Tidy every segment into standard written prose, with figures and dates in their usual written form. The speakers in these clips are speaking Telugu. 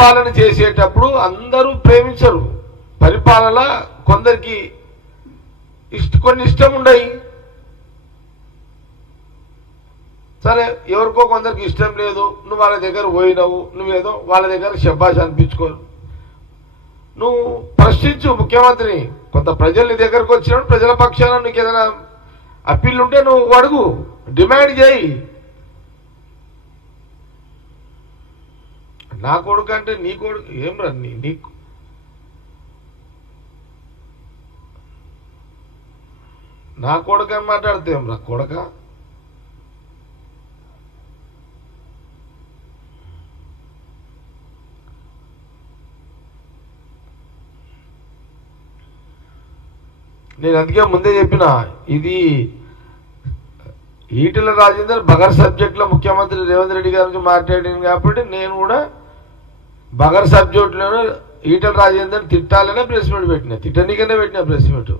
పరిపాలన చేసేటప్పుడు అందరూ ప్రేమించరు. పరిపాలన కొందరికి కొన్ని ఇష్టం ఉండయి. సరే, ఎవరికో కొందరికి ఇష్టం లేదు, నువ్వు వాళ్ళ దగ్గర పోయినావు, నువ్వేదో వాళ్ళ దగ్గర శబ్బాష్ అనిపించుకోరు. నువ్వు ప్రశ్నించు ముఖ్యమంత్రిని. కొంత ప్రజలు నీ దగ్గరకు వచ్చినప్పుడు ప్రజల పక్షాన నీకు ఏదైనా అప్పీల్ ఉంటే నువ్వు అడుగు, డిమాండ్ చేయి. నా కొడుకు అంటే నీ కొడుకు ఏం రా? నీకు నా కొడుకు అని మాట్లాడితే ఏం రా కొడక? నేను అందుకే ముందే చెప్పిన, ఇది ఈటెల రాజేందర్ బగర్ సబ్జెక్ట్లో ముఖ్యమంత్రి రేవంత్ రెడ్డి గారి నుంచి మాట్లాడింది కాబట్టి నేను కూడా బగర్ సబ్జెక్టులోనే ఈటెల రాజేందర్ తిట్టాలనే ప్రెస్ మీట్ పెట్టినా, తిట్టనీకనే పెట్టినా ప్రెస్ మీట్.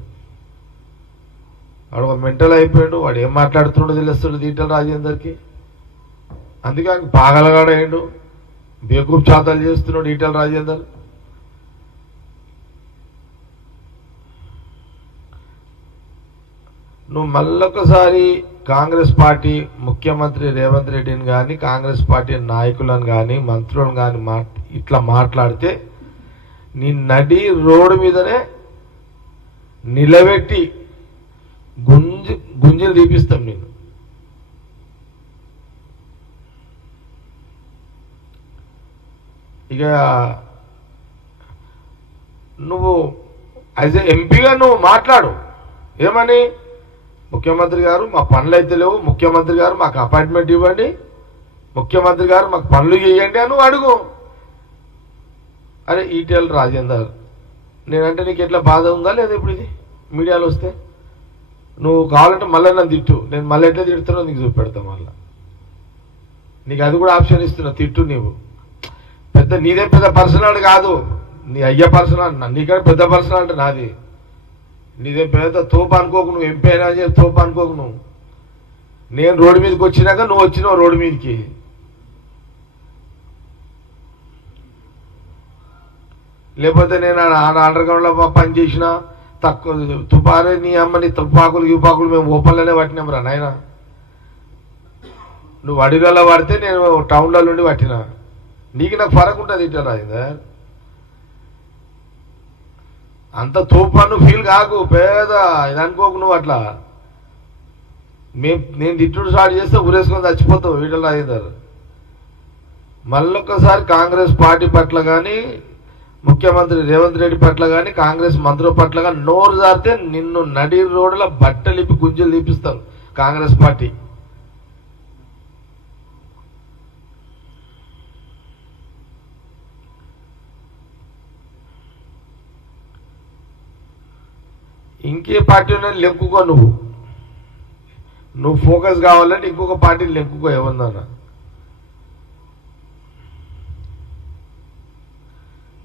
వాడు ఒక మెంటల్ అయిపోయాడు, వాడు ఏం మాట్లాడుతున్నాడో తెలుస్తుంది ఈటెల రాజేందర్కి. అందుకే ఆయన పాగలగాడయ్యాడు, బేకూఫ్ చాతాలు చేస్తున్నాడు ఈటెల రాజేందర్. నువ్వు మళ్ళొకసారి కాంగ్రెస్ పార్టీ ముఖ్యమంత్రి రేవంత్ రెడ్డిని కానీ కాంగ్రెస్ పార్టీ నాయకులను కానీ మంత్రులను కానీ ఇట్లా మాట్లాడితే నీ నడి రోడ్డు మీదనే నిలబెట్టి గుంజలు తీపిస్తాం నేను. ఇక నువ్వు యాజ్ ఏ ఎంపీగా నువ్వు మాట్లాడు. ఏమని? ముఖ్యమంత్రి గారు మా పనులు అయితే లేవు, ముఖ్యమంత్రి గారు మాకు అపాయింట్మెంట్ ఇవ్వండి, ముఖ్యమంత్రి గారు మాకు పనులు చేయండి అని అడుగు. అరే ఈటెల రాజేందర్, నేనంటే నీకు ఎట్లా బాధ ఉందా లేదా? ఇప్పుడు ఇది మీడియాలో వస్తే నువ్వు కావాలంటే మళ్ళీ నన్ను తిట్టు, నేను మళ్ళీ ఎట్లా తిడుతున్నా నీకు చూపెడతా. మళ్ళీ నీకు అది కూడా ఆప్షన్ ఇస్తున్నా, తిట్టు. నీవు నీదే పెద్ద పర్సనల్ కాదు, నీ అయ్యే పర్సనల్, నీకంటే పెద్ద పర్సనల్ అంటే నాది. నీదే పెద్ద తోపు అనుకోకు, నువ్వు ఎంపీ అయినా చెప్పి తోపు అనుకోకు. నువ్వు నేను రోడ్డు మీదకి వచ్చినాక నువ్వు వచ్చినావు రోడ్డు మీదకి. లేకపోతే నేను అండర్ గ్రౌండ్లో పని చేసిన తక్కువ తుపారే నీ అమ్మ, నీ తుపాకులు గిపాకులు మేము ఓపెన్లోనే పట్టినాం రా నాయన. నువ్వు అడవిలో పడితే నేను టౌన్లో నుండి పట్టినా. నీకు నాకు ఫరక్ ఉంటుంది ఇట్లా రాజేందర్. అంత తోపాను ఫీల్ కాకు, పేద ఇది అనుకోకు నువ్వు. అట్లా నేను తిట్టుడు స్టార్ట్ చేస్తే ఊరేసుకొని చచ్చిపోతావు ఈటెల రాజేందర్. మళ్ళొక్కసారి కాంగ్రెస్ పార్టీ పట్ల కానీ ముఖ్యమంత్రి రేవంత్ రెడ్డి పట్ల కానీ కాంగ్రెస్ మంత్రుల పట్ల కానీ నోరు జారితే నిన్ను నడి రోడ్ల బట్టలిప్పి గుంజలు తీపిస్తాను కాంగ్రెస్ పార్టీ. ఇంకే పార్టీ లెంకుకో. నువ్వు ఫోకస్ కావాలంటే ఇంకొక పార్టీని లెంకుకో ఏమన్నా.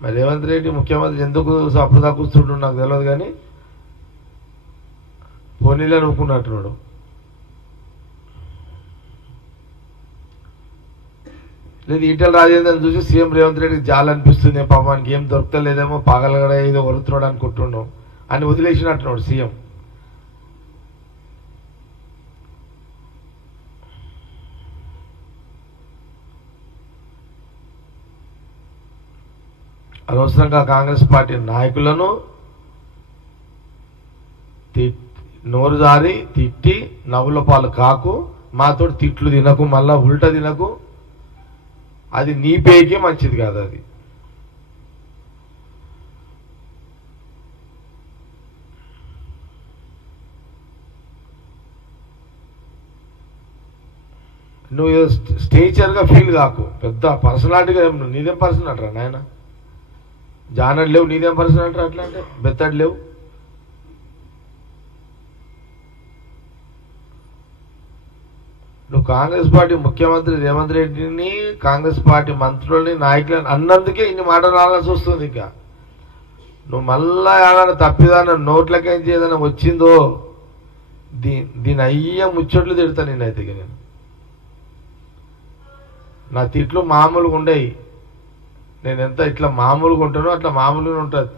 మరి రేవంత్ రెడ్డి ముఖ్యమంత్రి ఎందుకు అప్పుడు దాకా కూర్చుంటు నాకు తెలియదు, కానీ పోనీలే అనుకున్నట్టున్నాడు. లేదు ఈటెల రాజేందర్ చూసి సీఎం రేవంత్ రెడ్డికి జాలనిపిస్తుంది, పాపానికి ఏం దొరకలేదేమో, పాగలగడ ఏదో వలుతున్నాడు అనుకుంటున్నావు అని వదిలేసినట్టున్నాడు సీఎం. అనవసరంగా కాంగ్రెస్ పార్టీ నాయకులను నోరు జారి తిట్టి నవ్వుల పాలు కాకు, మాతో తిట్లు తినకు, మళ్ళా ఉల్టా తినకు. అది నీ పేకే మంచిది కాదు. అది నువ్వు స్టేచర్గా ఫీల్ కాకు, పెద్ద పర్సనాలిటీగా నీదేం పర్సనాలిటీ రా నాయన. జానడ్ లేవు, నీదేం పర్సనాలిటీ అట్లా అంటే బెత్తడి లేవు. నువ్వు కాంగ్రెస్ పార్టీ ముఖ్యమంత్రి రేవంత్ రెడ్డిని కాంగ్రెస్ పార్టీ మంత్రులని నాయకులని అన్నందుకే ఇన్ని మాటలు రావాల్సి వస్తుంది. ఇంకా నువ్వు మళ్ళా ఏమైనా తప్పిదాన నోట్లకేంచి ఏదైనా వచ్చిందో దీని అయ్యే ముచ్చట్లు తిడతా నేనైతే. నేను నా తిట్లు మామూలుగా ఉండేవి, నేను ఎంత ఇట్లా మామూలుగా ఉంటానో అట్లా మామూలుగా ఉంటుంది.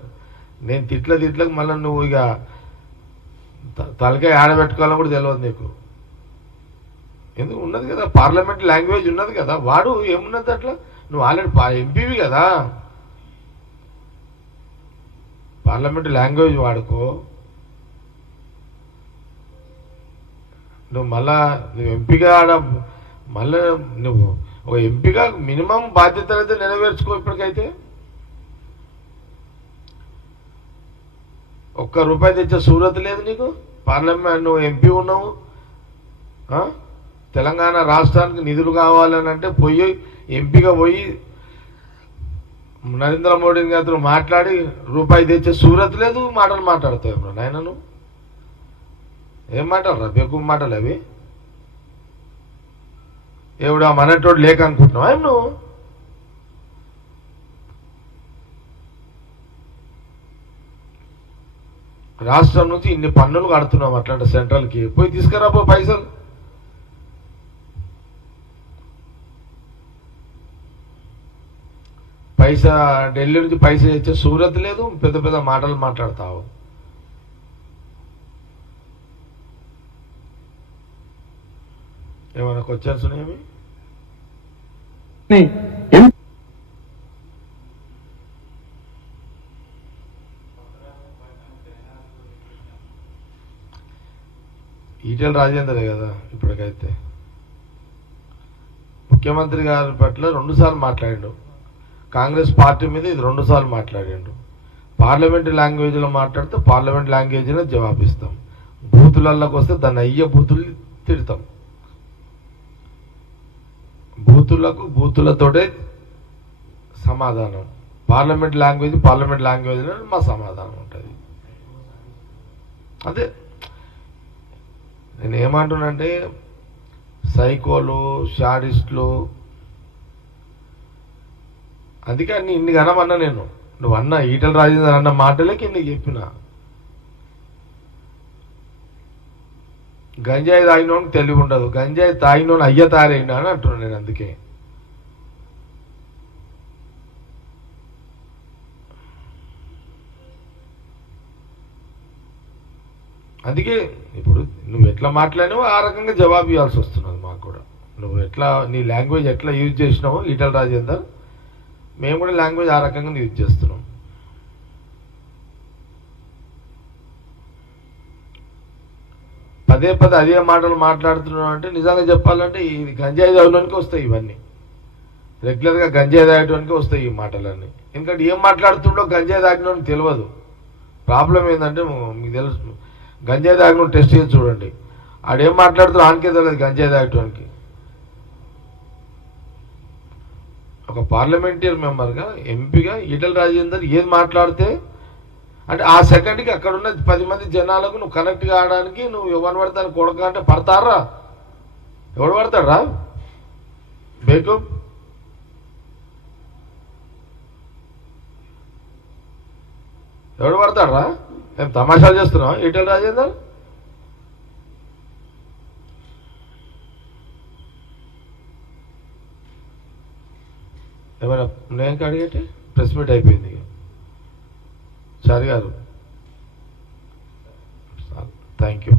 నేను తిట్లకు మళ్ళీ నువ్వు ఇక తలకాయ ఆడబెట్టుకోవాలని కూడా తెలియదు నీకు. ఎందుకు ఉన్నది కదా, పార్లమెంట్ లాంగ్వేజ్ ఉన్నది కదా. వాడు ఏమున్నది అట్లా, నువ్వు ఆల్రెడీ ఎంపీవి కదా, పార్లమెంట్ లాంగ్వేజ్ వాడుకో. నువ్వు నువ్వు ఎంపీగా మళ్ళా నువ్వు ఒక ఎంపీగా మినిమం బాధ్యతలు అయితే నెరవేర్చుకో. ఇప్పటికైతే ₹1 తెచ్చే సూరత్ లేదు నీకు. పార్లమెంట్ నువ్వు ఎంపీ ఉన్నావు, తెలంగాణ రాష్ట్రానికి నిధులు కావాలని అంటే ఎంపీగా పోయి నరేంద్ర మోడీ గారితో మాట్లాడి ₹1 తెచ్చే సూరత్ లేదు. మాటలు మాట్లాడతావు ఇప్పుడు నాయన. నువ్వు ఏం మాటలు రా, బేకు మాటలు అవి. ఎవడు ఆ మనటోడు లేక అనుకుంటున్నావా ఏం నువ్వు? రాష్ట్రం నుంచి ఇన్ని పన్నులు కడుతున్నాం అట్లాంటి సెంట్రల్కి, పోయి తీసుకురా పైసలు. ఢిల్లీ నుంచి పైసా ఇచ్చే సూరత్ లేదు. పెద్ద పెద్ద మాటలు మాట్లాడతావు. ఏమైనా క్వశ్చన్స్ ఉన్నాయేమి? ఈటెల రాజేందరే కదా ఇప్పటికైతే. ముఖ్యమంత్రి గారి పట్ల 2 సార్లు మాట్లాడిండు. కాంగ్రెస్ పార్టీ మీద ఇది 2 సార్లు మాట్లాడిండు. పార్లమెంట్ లాంగ్వేజ్లో మాట్లాడితే పార్లమెంట్ లాంగ్వేజ్లో జవాబిస్తాం. బూతులలోకి వస్తే దాన్ని అయ్యే బూతులు తిడతాం. బూతులతోటే సమాధానం. పార్లమెంట్ లాంగ్వేజ్లో మా సమాధానం ఉంటుంది. అదే నేను ఏమంటున్నానంటే, సైకోలు, షాడిస్టులు, అందుకే ఇన్ని గణమన్నా నేను. నువ్వు అన్న ఈటెల రాజేందర్ అన్న మాటలకి నీకు చెప్పిన. గంజాయి తాగినోనికి తెలివి ఉండదు, గంజాయి తాగినోని అయ్య తారైనా అని అంటున్నాను నేను. అందుకే ఇప్పుడు నువ్వు ఎట్లా మాట్లాడినావో ఆ రకంగా జవాబు ఇవ్వాల్సి వస్తున్నది మాకు కూడా. నువ్వు ఎట్లా నీ లాంగ్వేజ్ ఎట్లా యూజ్ చేసినావో ఈటెల రాజేందర్, మేము కూడా లాంగ్వేజ్ ఆ రకంగా యూజ్ చేస్తున్నాం. పదే అదే మాటలు మాట్లాడుతున్నాం అంటే నిజంగా చెప్పాలంటే ఇది గంజాయి తాగడానికి వస్తాయి. ఇవన్నీ రెగ్యులర్గా గంజాయి తాగడానికి వస్తాయి ఈ మాటలన్నీ. ఎందుకంటే ఏం మాట్లాడుతుండో గంజాయి తాగినోని తెలియదు. ప్రాబ్లం ఏంటంటే మీకు తెలుసు, గంజాయి తాగిన టెస్ట్ చేసి చూడండి, ఆడేం మాట్లాడుతారో ఆనకే తెలియదు గంజాయి తాగటానికి. ఒక పార్లమెంటరీ మెంబర్గా ఎంపీగా ఈటెల రాజేందర్ ఏది మాట్లాడితే అంటే ఆ సెకండ్కి అక్కడ ఉన్న 10 మంది జనాలకు నువ్వు కనెక్ట్ కావడానికి నువ్వు ఎవరు పడతాను కొడక అంటే పడతారా? ఎవడు పడతాడు? బేకు ఎవడు పడతాడు? ఏం తమాషాలు చేస్తున్నావా ఈటెల రాజేందర్? ఏమైనా నేను అడిగేటి ప్రెస్ మీట్ అయిపోయింది. సార్ గారు, థ్యాంక్ యూ.